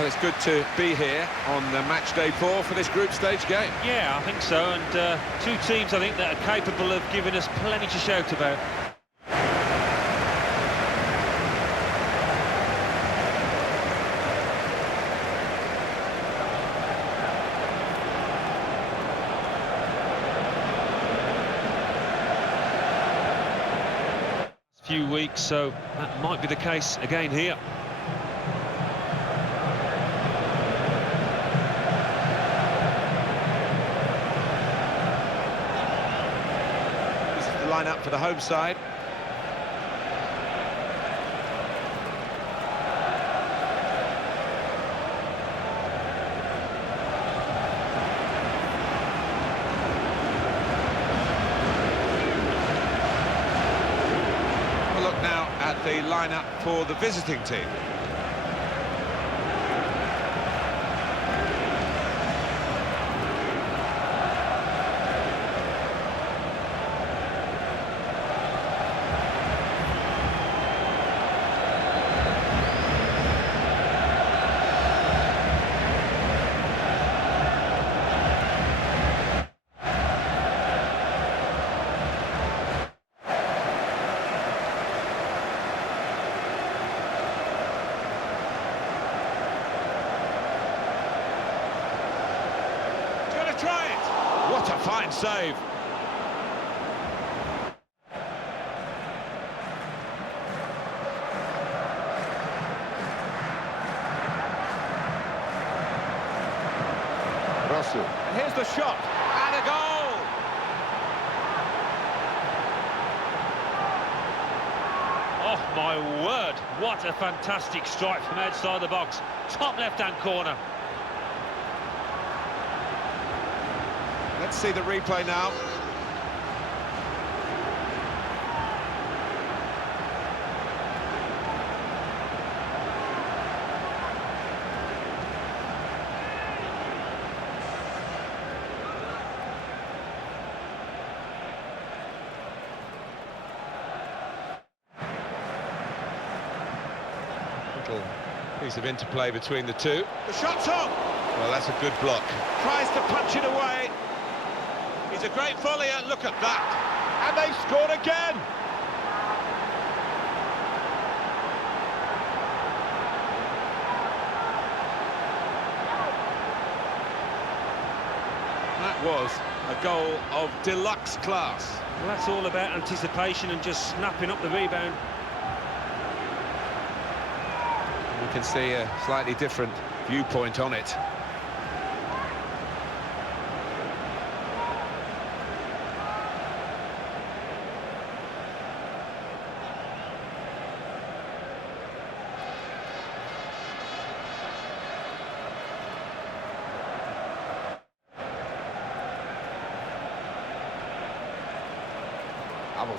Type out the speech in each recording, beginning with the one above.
Well, it's good to be here on the match day 4 for this group stage game. Yeah, I think so, and two teams I think that are capable of giving us plenty to shout about. Few weeks, so that might be the case again here. This is the lineup for the home side. Look now at the lineup for the visiting team. Try it! What a fine save! Russell. And here's the shot, and a goal! Oh my word, what a fantastic strike from outside the box. Top left-hand corner. Let's see the replay now. Little piece of interplay between the two. The shot's on! Well, that's a good block. Tries to punch it away. He's a great volleyer, look at that. And they've scored again. That was a goal of deluxe class. Well, that's all about anticipation and just snapping up the rebound. We can see a slightly different viewpoint on it.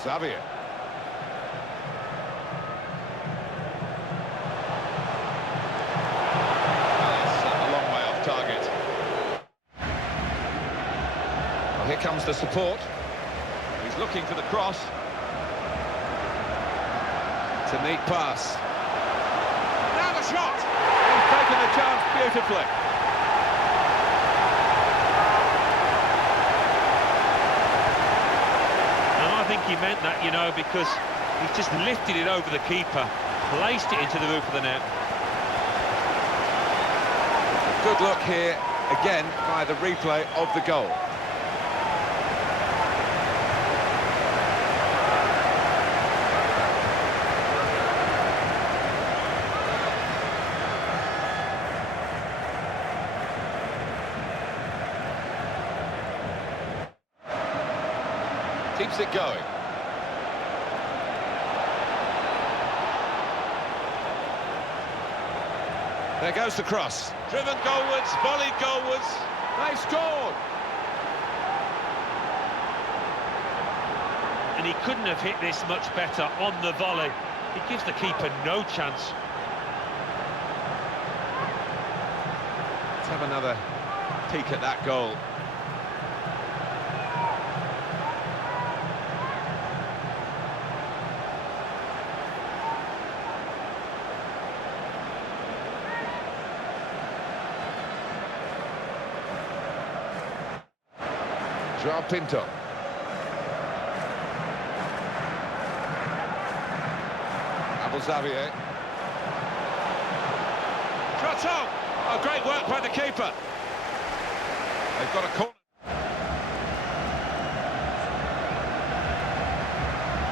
Xavier. That's a long way off target. Well, here comes the support. He's looking for the cross. It's a neat pass. Now the shot! He's taken the chance beautifully. I think he meant that, you know, because he's just lifted it over the keeper, placed it into the roof of the net. Good look here, again, by the replay of the goal. Keeps it going. There goes the cross. Driven goalwards, volleyed goalwards. They've scored. And he couldn't have hit this much better on the volley. He gives the keeper no chance. Let's have another peek at that goal. Joao Pinto. Xavier. Shot on! Oh, great work by the keeper. They've got a corner.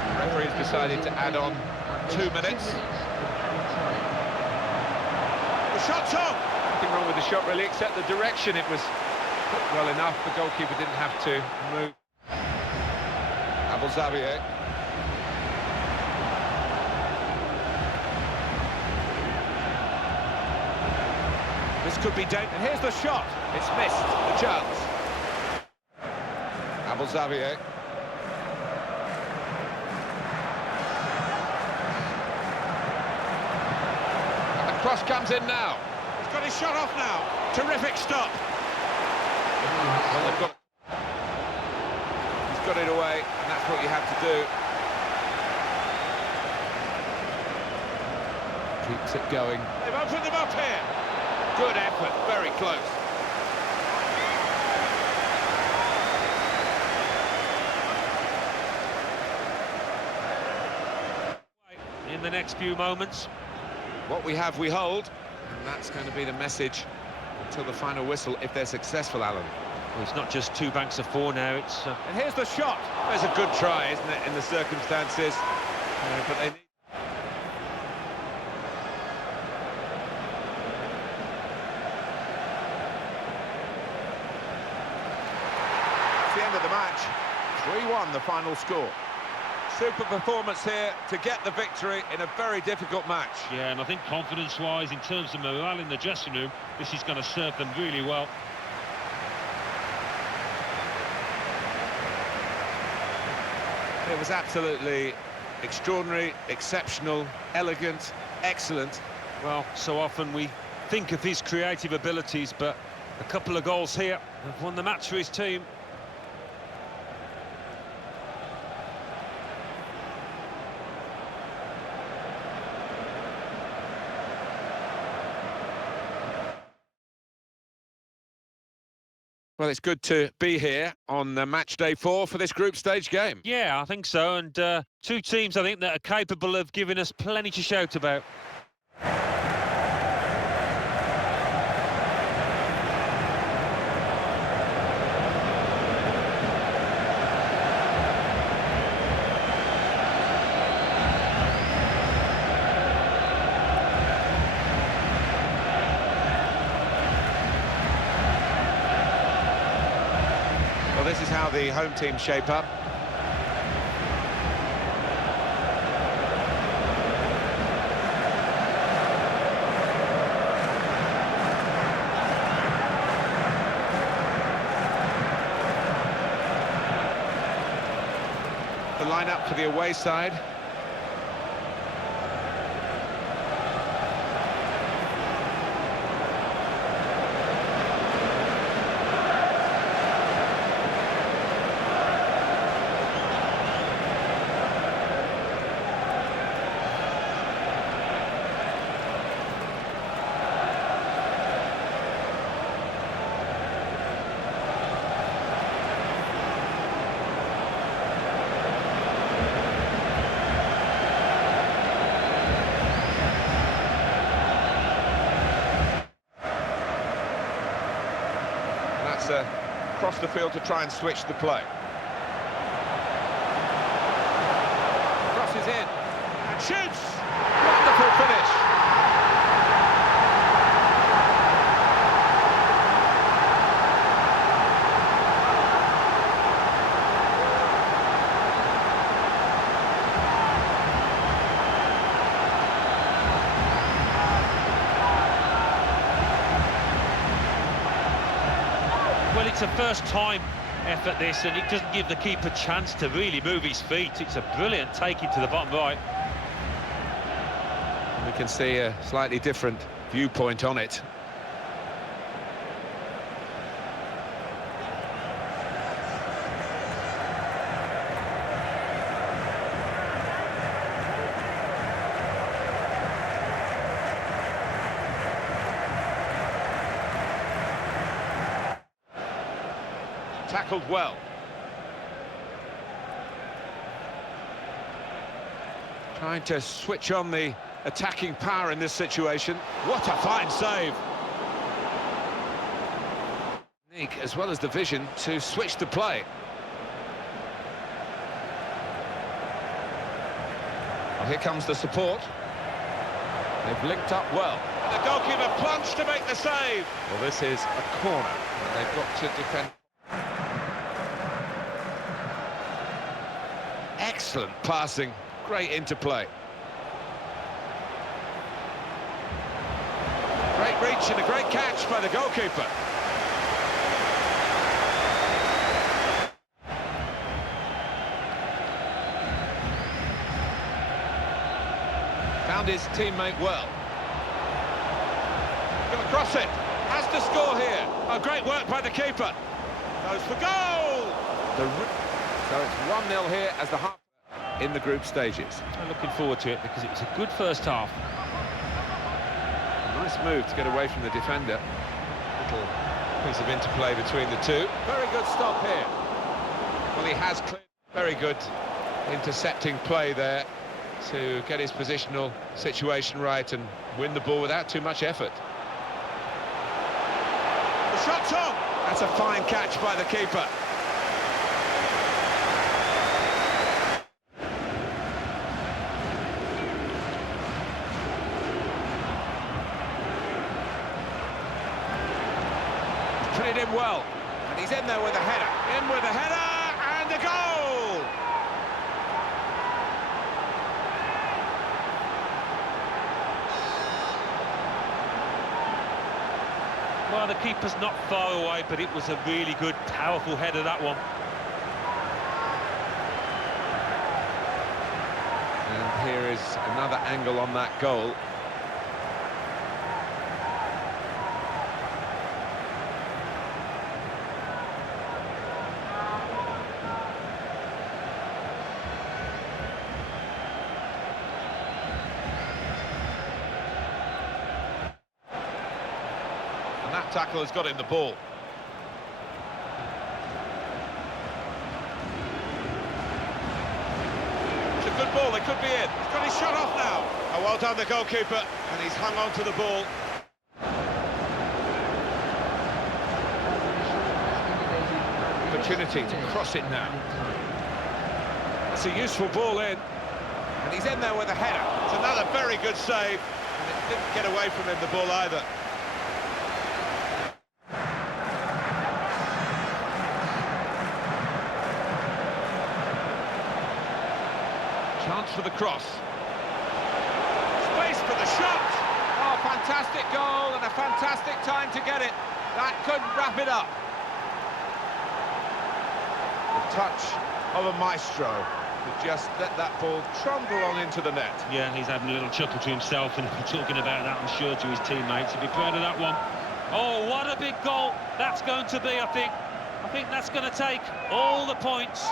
The referee's decided to add on 2 minutes. The shot's on! Nothing wrong with the shot really, except the direction. It was well enough. The goalkeeper didn't have to move. Xavier. This could be dangerous. And here's the shot. It's missed. The chance. Xavier. And the cross comes in now. He's got his shot off now. Terrific stop. Well, they've got... He's got it away, and that's what you have to do. Keeps it going. They've opened them up here. Good effort, very close. In the next few moments. What we have, we hold. And that's going to be the message until the final whistle, if they're successful, Alan. Well, it's not just 2 banks of 4 now, it's... And here's the shot. There's a good try, isn't it, in the circumstances? But they need... The end of the match, 3-1 the final score. Super performance here to get the victory in a very difficult match. Yeah, and I think confidence-wise, in terms of morale in the dressing room, this is going to serve them really well. It was absolutely extraordinary, exceptional, elegant, excellent. Well, so often we think of his creative abilities, but a couple of goals here have won the match for his team. Well, it's good to be here on match day 4 for this group stage game. Yeah, I think so, and 2 teams, I think, that are capable of giving us plenty to shout about. Well, this is how the home team shape up. The lineup for the away side. Across the field to try and switch the play. Crosses in and shoots! Wonderful finish! Well, it's a first-time effort, this, and it doesn't give the keeper a chance to really move his feet. It's a brilliant take into the bottom right. And we can see a slightly different viewpoint on it. Tackled well. Trying to switch on the attacking power in this situation. What a fine save! As well as the vision to switch the play. Well, here comes the support. They've linked up well. And the goalkeeper plunged to make the save. Well, this is a corner, and they've got to defend. Excellent passing, great interplay. Great reach and a great catch by the goalkeeper. Found his teammate well. Going to cross it. Has to score here. Oh, great work by the keeper. Goes for goal! So it's 1-0 here as the half in the group stages. I'm looking forward to it because it was a good first half. A nice move to get away from the defender. Little piece of interplay between the two. Very good stop here. Well, he has cleared. Very good intercepting play there to get his positional situation right and win the ball without too much effort. The shot's on! That's a fine catch by the keeper. He's put it in well, and he's in there with a header. In with a header, and a goal! Well, the keeper's not far away, but it was a really good, powerful header, that one. And here is another angle on that goal. And that tackle has got him the ball. It's a good ball, they could be in. He's got his shot off now. Oh, well done the goalkeeper, and he's hung on to the ball. Opportunity to cross it now. That's a useful ball in. And he's in there with a header. It's another very good save. And it didn't get away from him, the ball, either. Chance for the cross. Space for the shot. Oh, fantastic goal and a fantastic time to get it. That could wrap it up. The touch of a maestro to just let that ball trundle on into the net. Yeah, he's having a little chuckle to himself and talking about that, I'm sure, to his teammates. He'll be proud of that one. Oh, what a big goal that's going to be, I think. I think that's going to take all the points.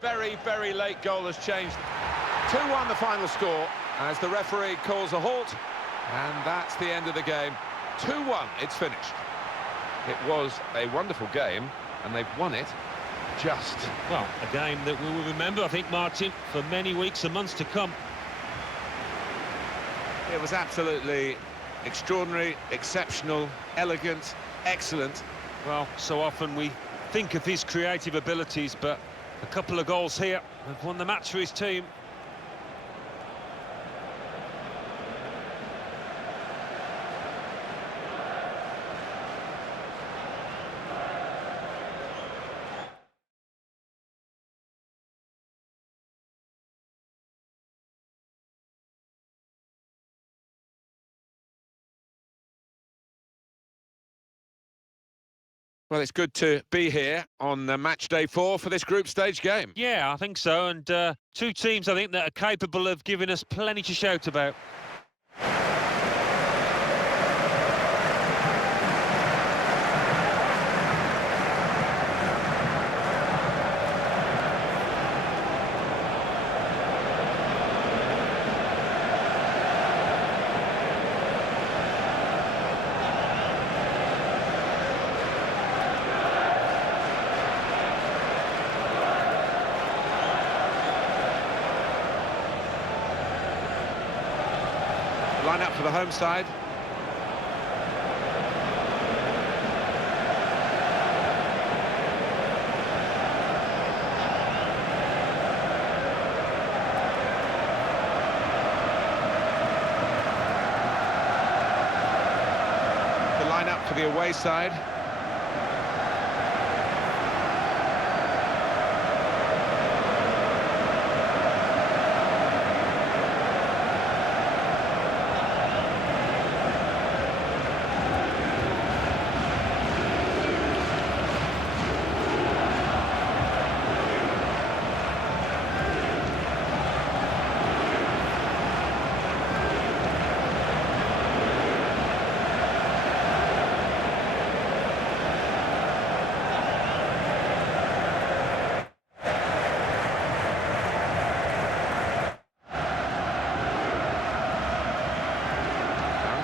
Very, very late goal has changed. 2-1 the final score as the referee calls a halt, and that's the end of the game. 2-1, it's finished. It was a wonderful game, and they've won it just. Well, a game that we will remember, I think, Martin, for many weeks and months to come. It was absolutely extraordinary, exceptional, elegant, excellent. Well, so often we think of his creative abilities, but a couple of goals here have won the match for his team. Well, it's good to be here on match day 4 for this group stage game. Yeah, I think so, and two teams, I think, that are capable of giving us plenty to shout about. line up for the home side. The line up for the away side.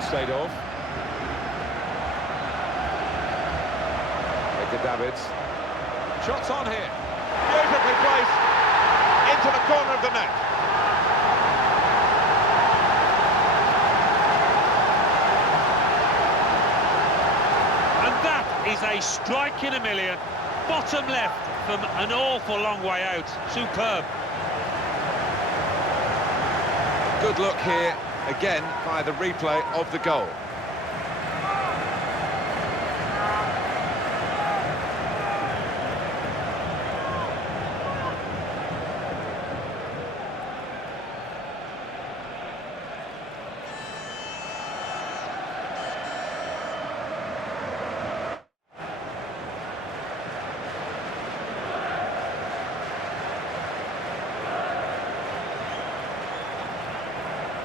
Stayed off. Davids. Shots on here. Beautifully placed into the corner of the net. And that is a strike in a million. Bottom left from an awful long way out. Superb. Good look here. Again, by the replay of the goal.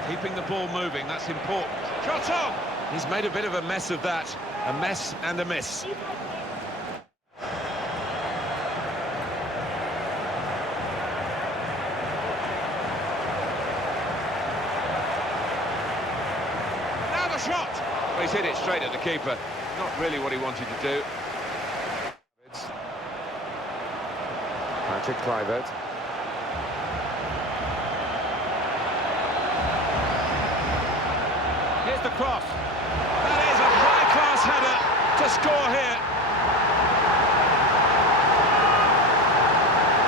Keeping the ball moving, that's important. Shot on! He's made a bit of a mess of that. A mess and a miss. Now the shot! Well, he's hit it straight at the keeper. Not really what he wanted to do. Patrick Kluivert. Here's the cross. That is a high-class header to score here.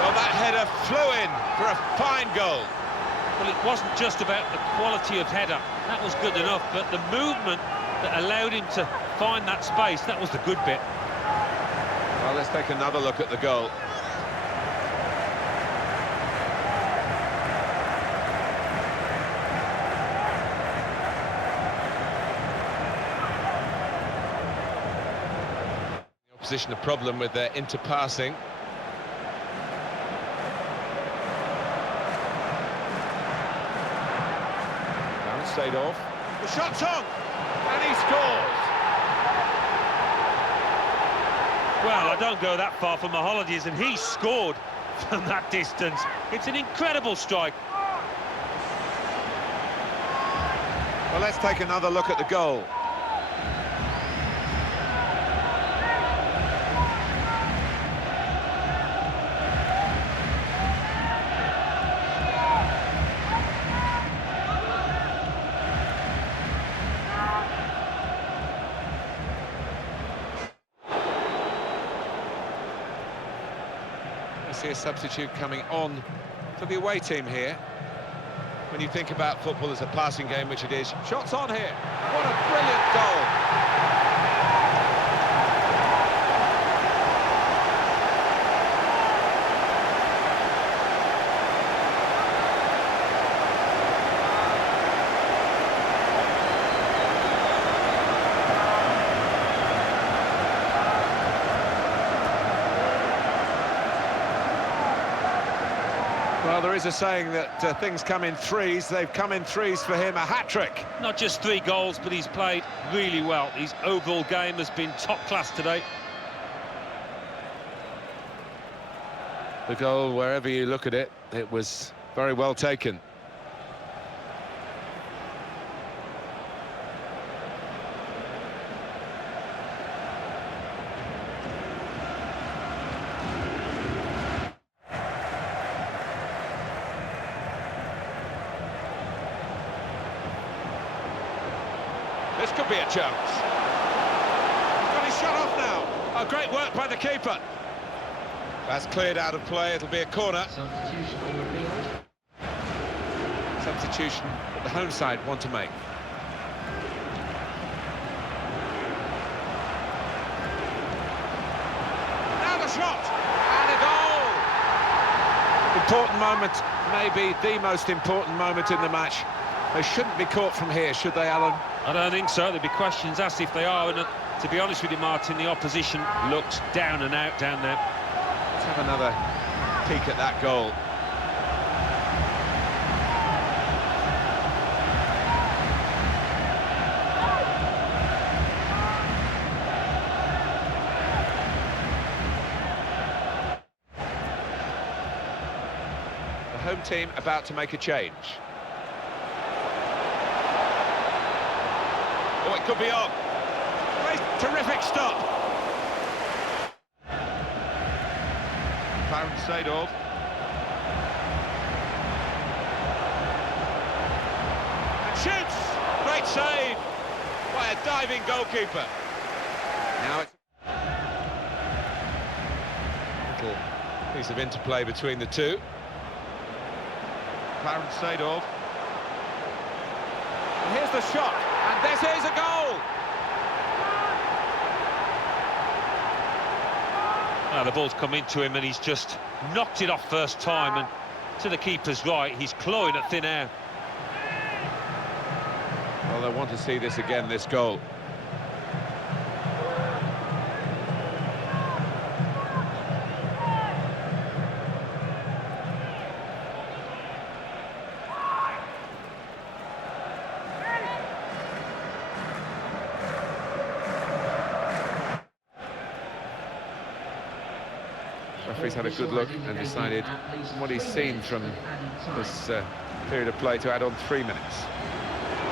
Well, that header flew in for a fine goal. Well, it wasn't just about the quality of header. That was good enough, but the movement that allowed him to find that space, that was the good bit. Well, let's take another look at the goal. Opposition a problem with their interpassing. Down, stayed off. The shot's on, and he scores. Well, I don't go that far from my holidays, and he scored from that distance. It's an incredible strike. Well, let's take another look at the goal. I see a substitute coming on for the away team here. When you think about football as a passing game, which it is, shots on here. What a brilliant goal. Well, there is a saying that things come in threes. They've come in threes for him, a hat-trick. Not just 3 goals, but he's played really well. His overall game has been top class today. The goal, wherever you look at it, it was very well taken. could be a chance. He's got his shot off now. Oh, great work by the keeper. That's cleared out of play. It'll be a corner. Substitution that the home side want to make. Now the shot! And a goal! Important moment, maybe the most important moment in the match. They shouldn't be caught from here, should they, Alan? I don't think so. There'll be questions asked if they are. And to be honest with you, Martin, the opposition looks down and out down there. Let's have another peek at that goal. The home team about to make a change. Oh, it could be on. Great, terrific stop. Clarence Seedorf. And shoots! Great save by a diving goalkeeper. Now it's a little piece of interplay between the two. Clarence Seedorf. And here's the shot, and this is a goal! The ball's come into him and he's just knocked it off first time, and to the keeper's right, he's clawing at thin air. Well, they want to see this again, this goal. Referee's had a good look and decided what he's seen from this period of play to add on 3 minutes.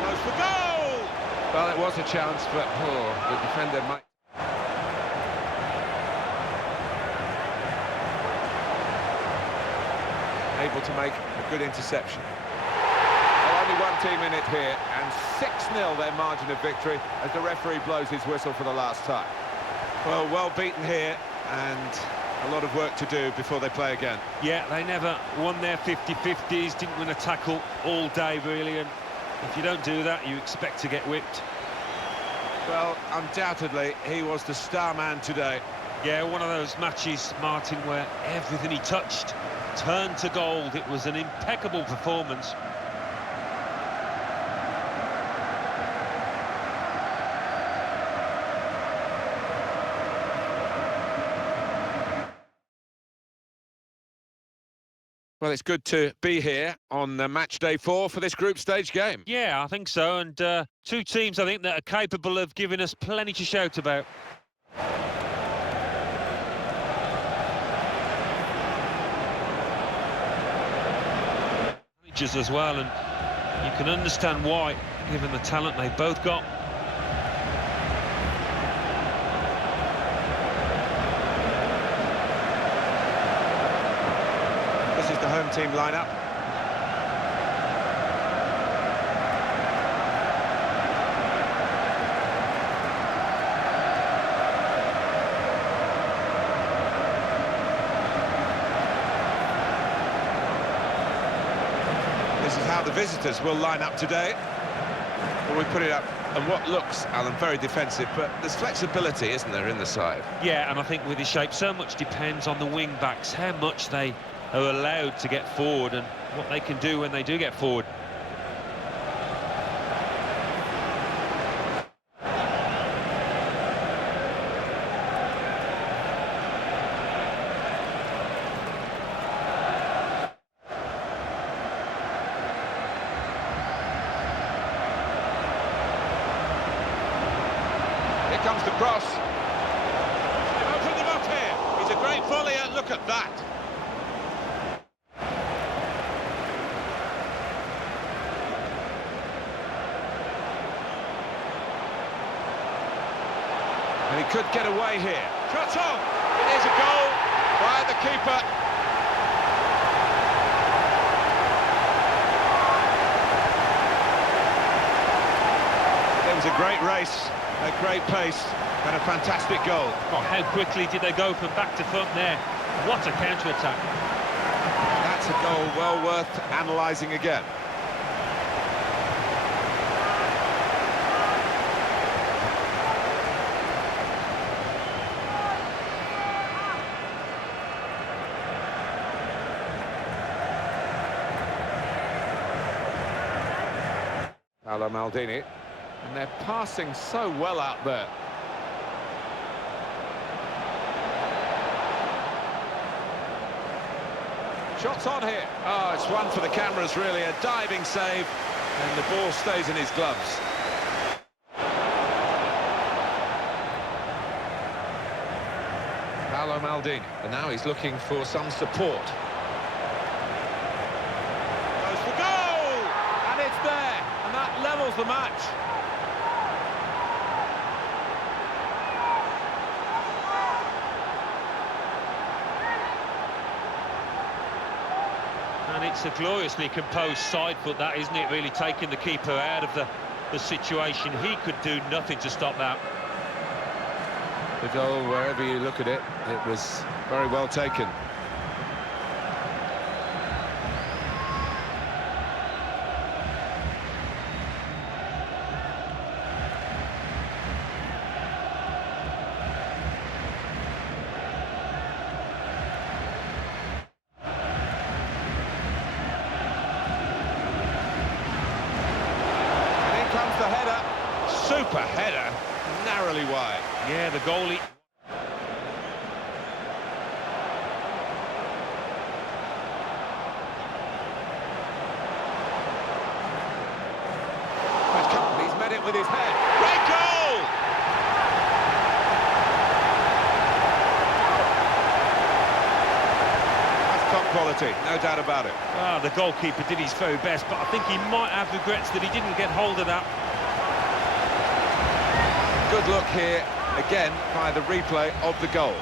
Goes for goal! Well, it was a chance, but the defender might... able to make a good interception. Well, only one team in it here, and 6-0 their margin of victory as the referee blows his whistle for the last time. Well beaten here, and a lot of work to do before they play again. Yeah, they never won their 50-50s, didn't win a tackle all day, really, and if you don't do that, you expect to get whipped. Well, undoubtedly, he was the star man today. Yeah, one of those matches, Martin, where everything he touched turned to gold. It was an impeccable performance. Well, it's good to be here on match day 4 for this group stage game. Yeah, I think so, and two teams, I think, that are capable of giving us plenty to shout about. Managers as well, and you can understand why, given the talent they've both got. This is the home team lineup. This is how the visitors will line up today. Well, we put it up, and what looks, Alan, very defensive, but there's flexibility, isn't there, in the side? Yeah, and I think with his shape, so much depends on the wing-backs, how much they are allowed to get forward and what they can do when they do get forward. Here comes the cross. They've opened them up here. He's a great volleyer, look at that. And he could get away here. Shot on! It is a goal by the keeper. There was was a great race, a great pace, and a fantastic goal. Oh, how quickly did they go from back to front there? What a counter-attack. That's a goal well worth analysing again. Paolo Maldini, and they're passing so well out there. Shots on here. Oh, it's one for the cameras, really. A diving save, and the ball stays in his gloves. Paolo Maldini, and now he's looking for some support. Goes for goal! And it's there, and that levels the match. And it's a gloriously composed side foot, that, isn't it? Really taking the keeper out of the situation. He could do nothing to stop that. The goal, wherever you look at it, it was very well taken. Comes the header, super header, narrowly wide. Yeah, the goalie. He's met it with his head. Great goal! That's top quality, no doubt about it. Ah, the goalkeeper did his very best, but I think he might have regrets that he didn't get hold of that. Good look here, again, by the replay of the goal.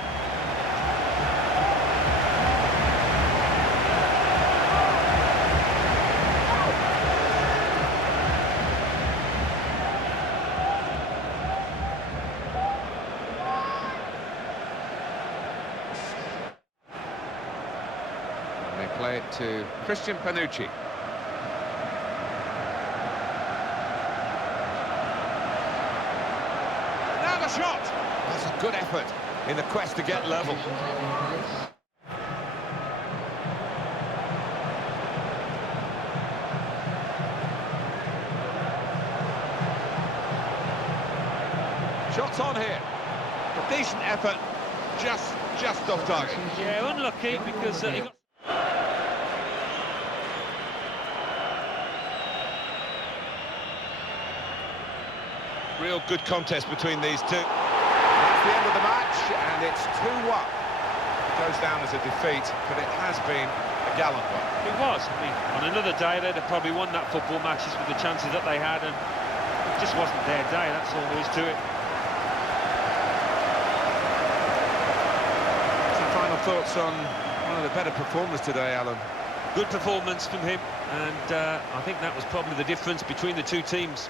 And they play it to Christian Panucci. Shot! That's a good effort in the quest to get level. Shots on here. A decent effort, just off target. Yeah, unlucky because he got... Real good contest between these two. That's the end of the match, and it's 2-1. It goes down as a defeat, but it has been a gallant one. It was. I mean, on another day, they'd have probably won that football matches with the chances that they had, and it just wasn't their day, that's all there is to it. Some final thoughts on one of the better performers today, Alan? Good performance from him, and I think that was probably the difference between the two teams.